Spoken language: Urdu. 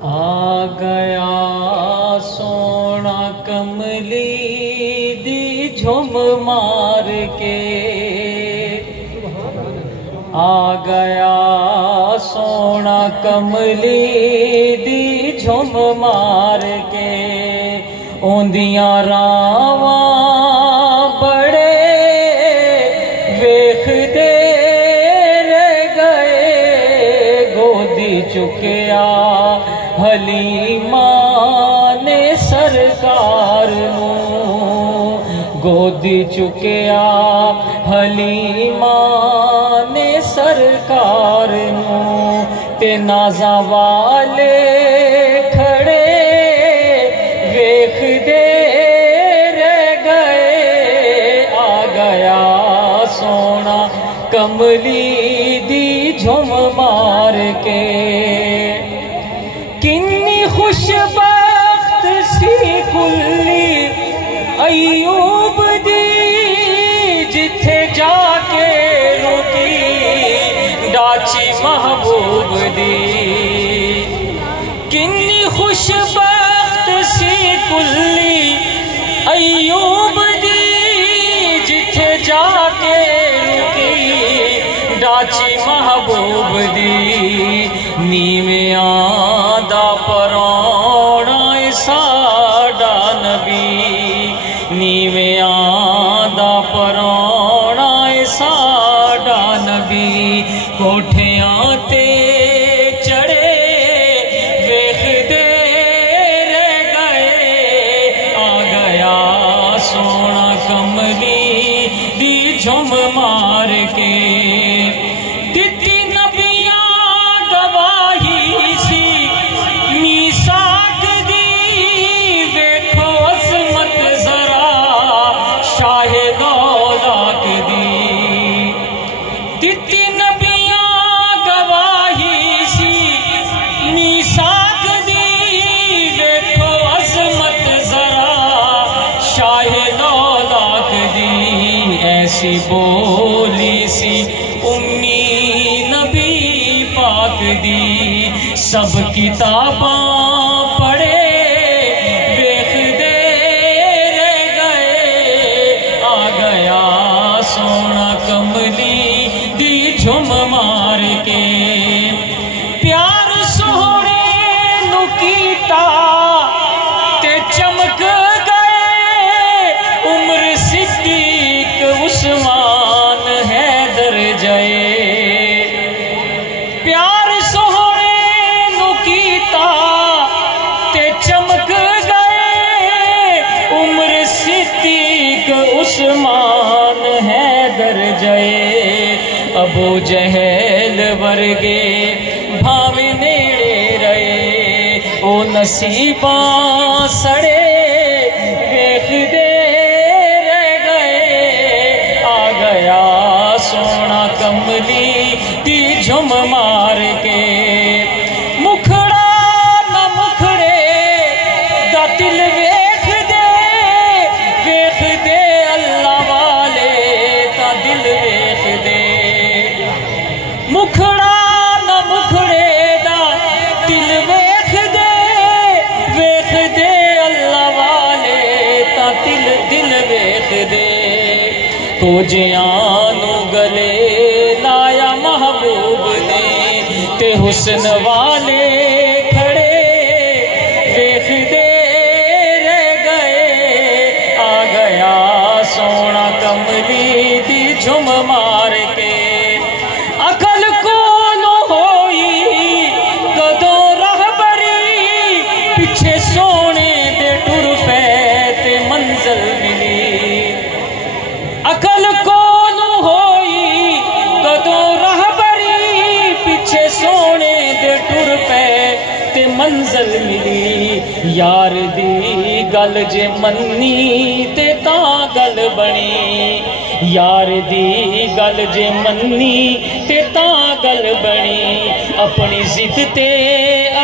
آ گیا سونا کملی دی جھم مار کے، آ گیا سونا کملی دی جھم مار کے، اوندیاں راواں بڑے ویکھ دے رہ گئے، گودی چکیا حلیمہ نے سرکار نوں، گودی چکیا حلیمہ نے سرکار نوں، تے نازاں والے کھڑے ویکھ دے رہ گئے، آ گیا سونا کملی دی جھم مار کے۔ کنی خوش بخت سی کلی ایوب دی، جتھے جا کے رکی ڈاچی محبوب دی۔ کنی خوش بخت سی کلی ایوب دی، جتھے جا کے رکی ڈاچی محبوب دی۔ نیویاں دا پرانا ساڈا نبی، نیویاں دا پرانا ساڈا نبی، کوٹھیاں تے چڑھے ویکھ دے رہ گئے، آ گیا سونا کملی دی جھم مار کے۔ دتی نبیاں گواہی سی میثاق دی، ویکھو عظمت ذرا شاہ دولت دی۔ دتی نبیاں گواہی سی میثاق دی، ویکھو عظمت ذرا شاہ دولت دی۔ ایسی بولی سی امی نبی پاک دی، سب کتاباں پڑھے ویکھ دے رہ گئے، آ گیا سونا کملی دی جھم مار کے۔ پیار سونے نو کیتا تے چمک گئے، عمر صدیق عثمان حیدر جائے۔ پیار سونے نو کیتا تے چمک گئے، عمر صدیق عثمان حیدر جائے۔ ابو جہل ورگے بھاویں نیڑے رہے، او نصیباں سڑے ویکھ دے رہ گئے، آ گیا سونا کملی دی جھم مار کے۔ مکھڑا نہ مکھڑے دا دل ویکھ دے اللہ والے تا دل ویکھ دے۔ مکھڑا نہ مکھڑے دا دل ویکھ دے اللہ والے تا دل ویکھ دے۔ تو جیانو گلے لایا محبوب نے، تے حسن والے کھڑے ویکھ دے رہ گئے، آ گیا سونا کملی دی جھم مار کے۔ عقل کولو ہوئی کدوں رہبری، پیچھے سونے دے ٹر پے تے منزل ملی۔ عقل کولو ہوئی کدوں رہبری، پیچھے سونے دے ٹر پے تے منزل ملی۔ یار دی گل جے منی تے تاں گل بنی، یار دی گل جے منی تے تاں گل بنی۔ اپنی ضد تے